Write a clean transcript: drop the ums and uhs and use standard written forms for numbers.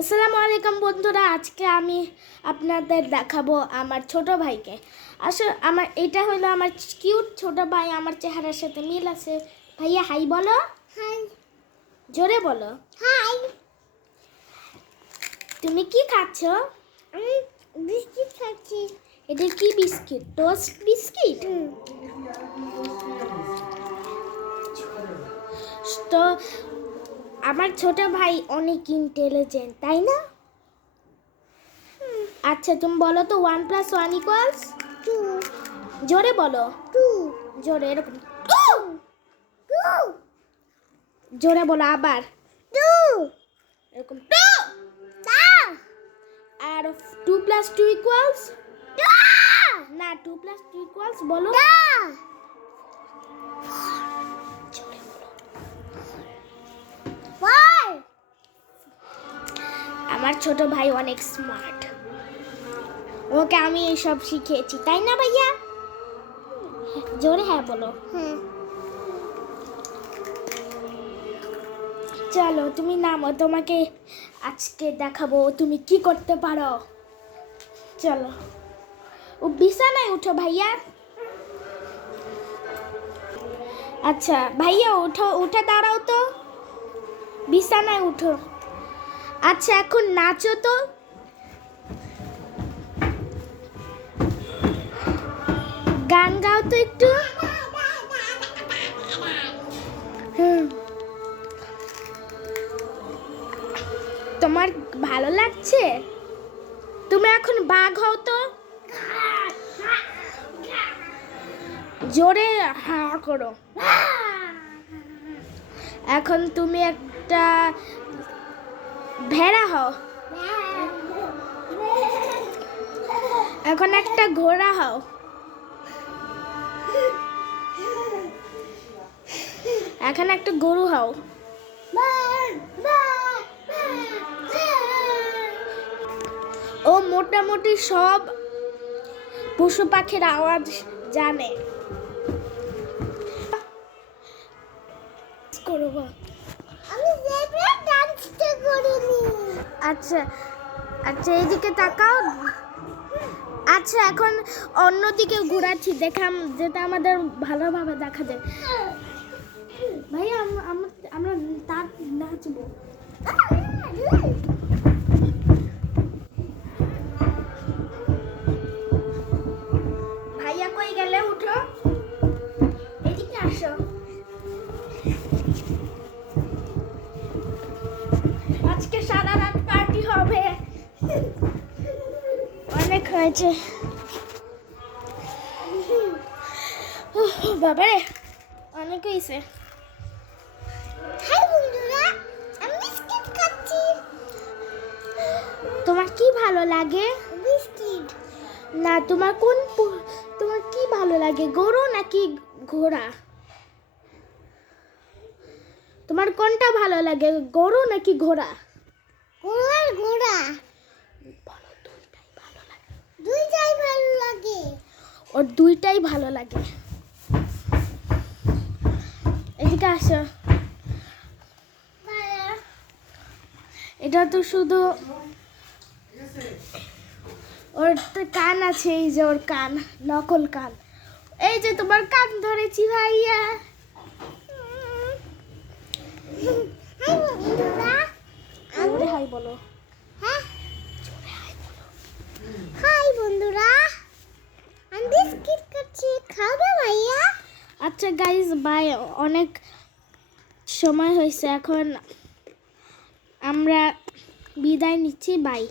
আসসালামু আলাইকুম বন্ধুরা, আজকে আমি আপনাদের দেখাবো আমার ছোট ভাইকে। আসলে এটা হলো আমার কিউট ছোট ভাই, আমার চেহারার সাথে মিল আছে। ভাইয়া হাই বলো। হাই। জোরে বলো হাই। তুমি কি খাচ্ছ? আমি বিস্কিট খাচ্ছি। এটা কি বিস্কিট? Toast biscuit. তো আমার ছোট ভাই অনেক ইন্টেলিজেন্ট, তাই না? আচ্ছা, তুমি বলো তো 1 + 1 = 2। জোরে বলো 2। জোরে, এরকম 2 2। জোরে বলো আবার 2। এরকম 2 আর 2 + 2 = 2। না, 2 + 2 বলো 2। জোরে বলো 4। আমার ছোট ভাই অনেক স্মার্ট, ওকে আমি এইসব শিখিয়েছি, তাই না ভাইয়া? জোরে হ্যাঁ বলো। চলো তুমি নামো, তোমাকে আজকে দেখাবো তুমি কি করতে পারো। চলো, ও বিছানায় উঠো ভাইয়া। আচ্ছা ভাইয়া উঠো, উঠে দাঁড়াও তো, বিছানায় উঠো। আচ্ছা এখন নাচো তো। গান গাও তো একটু। তোমার ভালো লাগছে? তুমি এখন বাঘ হও তো, জোরে হাঁ করো। এখন তুমি একটা ভেড়া হও। এখন একটা ঘোড়া হও। এখন একটা গরু হও। ও মোটামুটি সব পশু পাখির আওয়াজ জানে। করব আমি জেব্রা ডান্সটা করিনি। আচ্ছা আচ্ছা, এইদিকে তাকাও। আচ্ছা এখন অন্যদিকে ঘোরাচ্ছি, দেখাম যেটা আমাদের ভালোভাবে দেখা যায়। ভাইয়া আমরা তার নাচবো। ভাইয়া কই গেলে? উঠো, এদিকে আসো। আজকে সারা রাত পার্টি হবে। অনেক হয়েছে বাবারে, অনেক হয়েছে। হাই বন্ধুরা, আমি বিস্কিট খাচ্ছি। তোমার কি ভালো লাগে? বিস্কিট। না, তোমার কি ভালো লাগে, গরু নাকি ঘোড়া? তোমার কোনটা ভালো লাগে, গরু নাকি ঘোড়া? ঘোড়া। বলো দুইটাই ভালো লাগে। দুইটাই ভালো লাগে। ওর দুইটাই ভালো লাগে। এদিকে আসো। এটা তো শুধু ওর কান আছে, এই যে ওর কান, নকল কান। এই যে তোমার কান ধরেছি ভাইয়া। হাই বলো। হ্যাঁ, হাই বন্ধুরা, আমি বিস্কিট খাচ্ছি, খাবে ভাইয়া? আচ্ছা গাইস, বাই, অনেক সময় হয়েছে, এখন আমরা বিদায় নিচ্ছি, বাই।